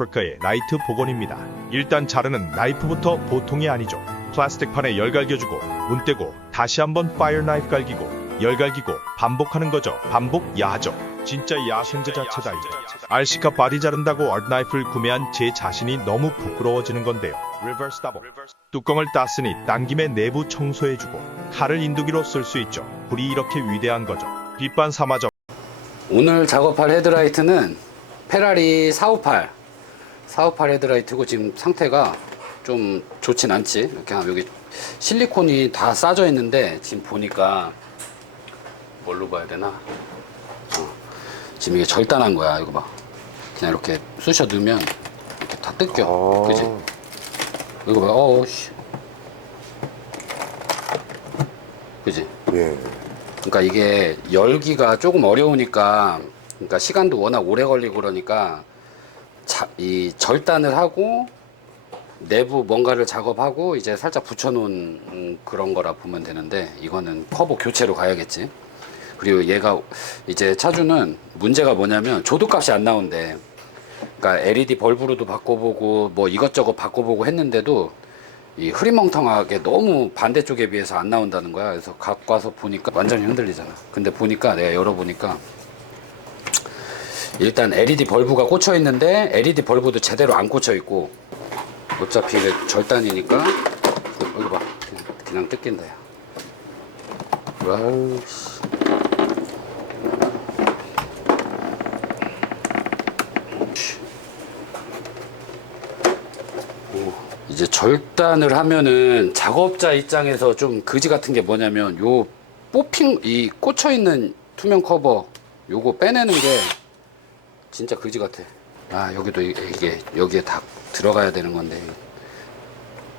아프리카의 라이트 복원입니다. 일단 자르는 나이프부터 보통이 아니죠. 플라스틱 판에 열 갈겨주고 문 떼고 다시 한번 파이어 나이프 갈기고 열 갈기고 반복하는 거죠. 반복 야하죠. 진짜 야생 그 자체다 이제. RC카 바디 자른다고 아트나이프를 구매한 제 자신이 너무 부끄러워지는 건데요. 리버스 더블. 뚜껑을 땄으니 딴 김에 내부 청소해주고 칼을 인두기로 쓸 수 있죠. 불이 이렇게 위대한 거죠. 빛반 삼아죠. 오늘 작업할 헤드라이트는 페라리 458 헤드라이트고 지금 상태가 좀 좋진 않지. 이렇게 여기 실리콘이 다 싸져 있는데 지금 보니까 뭘로 봐야 되나? 지금 이게 절단한 거야. 이거 봐. 그냥 이렇게 쑤셔 넣으면 이렇게 다 뜯겨. 그지? 이거 봐. 씨. 그지? 예. 그러니까 이게 열기가 조금 어려우니까, 그러니까 시간도 워낙 오래 걸리고 그러니까 이 절단을 하고 내부 뭔가를 작업하고 이제 살짝 붙여놓은 그런 거라 보면 되는데, 이거는 커버 교체로 가야겠지. 그리고 얘가 이제 차주는 문제가 뭐냐면 조도값이 안 나온대. 그러니까 LED 벌브로도 바꿔보고 뭐 이것저것 바꿔보고 했는데도 이 흐리멍텅하게 너무 반대쪽에 비해서 안 나온다는 거야. 그래서 갖고 와서 보니까 완전히 흔들리잖아. 근데 보니까 내가 열어보니까 일단 LED 벌브가 꽂혀 있는데 LED 벌브도 제대로 안 꽂혀 있고, 어차피 이게 절단이니까 이거 봐. 그냥 뜯긴다 야. 와우. 이제 절단을 하면은 작업자 입장에서 좀 거지 같은 게 뭐냐면 요 이 꽂혀 있는 투명 커버 요거 빼내는 게 진짜 거지 같아. 아, 여기도 이게 여기에 다 들어가야 되는 건데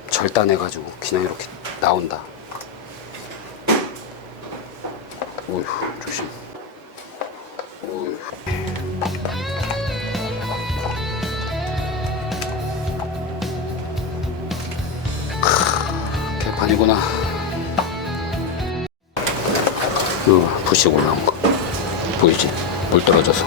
절단해 가지고 그냥 이렇게 나온다. 어휴, 조심. 어휴. 개판이구나. 부식 올라온 거 보이지? 물 떨어져서.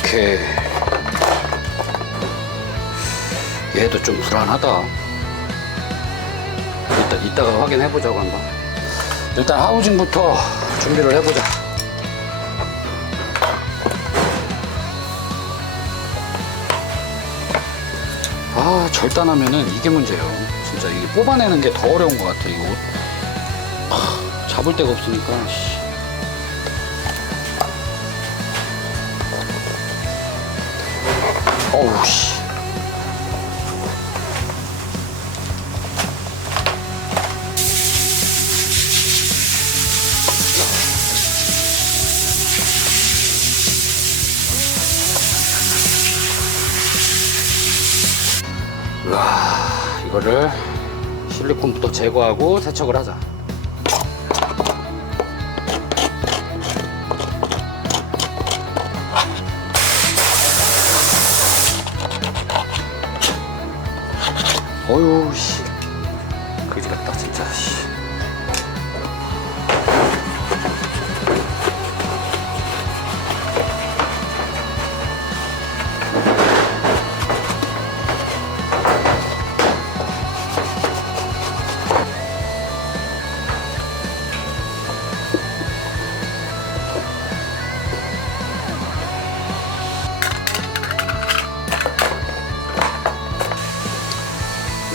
오케이. 얘도 좀 불안하다. 이따가 확인해보자고 한번. 일단 하우징부터 준비를 해보자. 아, 절단하면은 이게 문제예요. 진짜 이게 뽑아내는 게 더 어려운 것 같아. 이거 잡을 데가 없으니까. 어우 씨. 와, 이거를 실리콘부터 제거하고 세척을 하자. 어휴 씨, 그지 같다 진짜. 씨.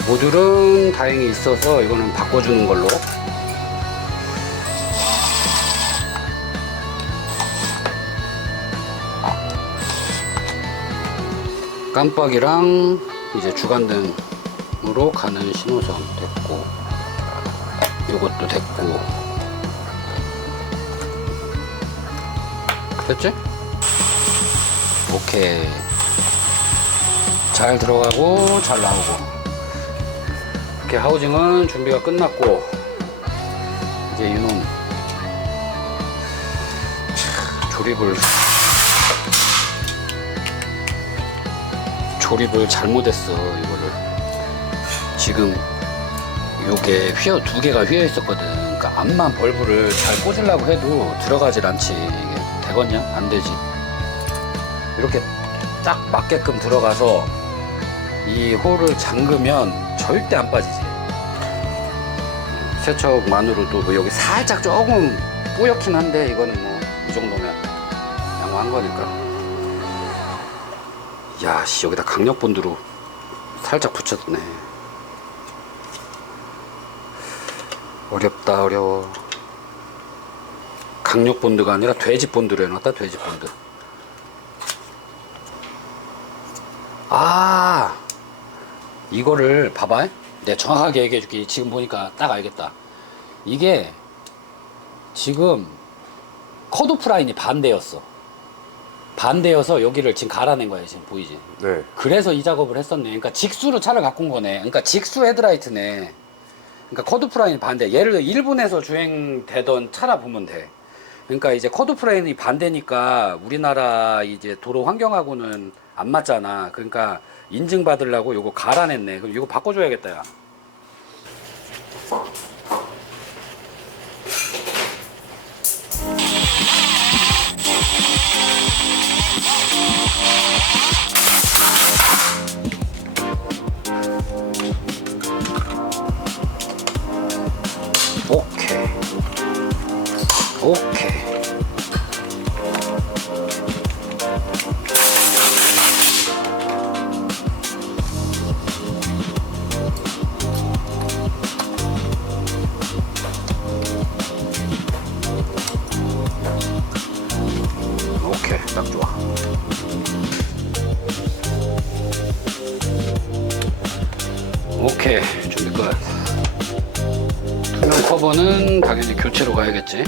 모듈은 다행히 있어서 이거는 바꿔주는 걸로. 깜빡이랑 이제 주간등으로 가는 신호선 됐고, 이것도 됐고. 됐지? 오케이. 잘 들어가고 잘 나오고. 이렇게 하우징은 준비가 끝났고, 이제 이놈 조립을 잘못했어. 이거를 지금 요게 휘어 두 개가 휘어 있었거든. 그러니까 앞만 벌브를 잘 꽂으려고 해도 들어가질 않지. 이게 되겠냐? 안 되지. 이렇게 딱 맞게끔 들어가서 이 홀을 잠그면 절대 안 빠지지. 세척만으로도 뭐 여기 살짝 조금 뿌옇긴 한데 이거는 뭐 이 정도면 양호한 거니까. 야, 씨, 여기다 강력 본드로 살짝 붙였네. 어렵다, 어려워. 강력 본드가 아니라 돼지 본드로 해놨다, 돼지 본드. 아, 이거를 봐봐. 내가 정확하게 얘기해 줄게. 지금 보니까 딱 알겠다. 이게 지금 컷오프 라인이 반대였어. 반대여서 여기를 지금 갈아낸 거야. 지금 보이지? 네. 그래서 이 작업을 했었네. 그러니까 직수로 차를 갖고 온 거네. 그러니까 직수 헤드라이트네. 그러니까 컷오프 라인이 반대. 예를 들어 일본에서 주행되던 차라 보면 돼. 그러니까 이제 컷오프 라인이 반대니까 우리나라 이제 도로 환경하고는 안 맞잖아. 그러니까 인증받으려고 요거 갈아냈네. 그럼 이거 바꿔줘야겠다, 야. 오케이. 오케이. 오케이, 딱 좋아. 오케이, 준비 끝. 투명 커버는 당연히 교체로 가야겠지.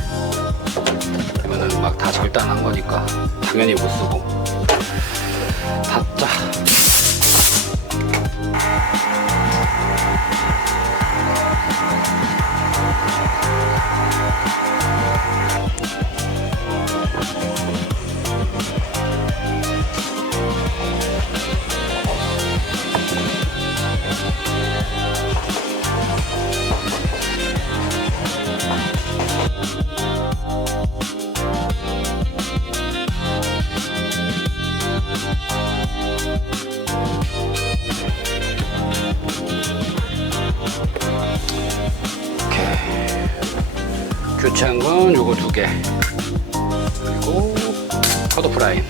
이거는 막 다 절단한 거니까 당연히 못 쓰고. 닫자. 교체한 건 요거 두 개. 그리고 컷오프 라인.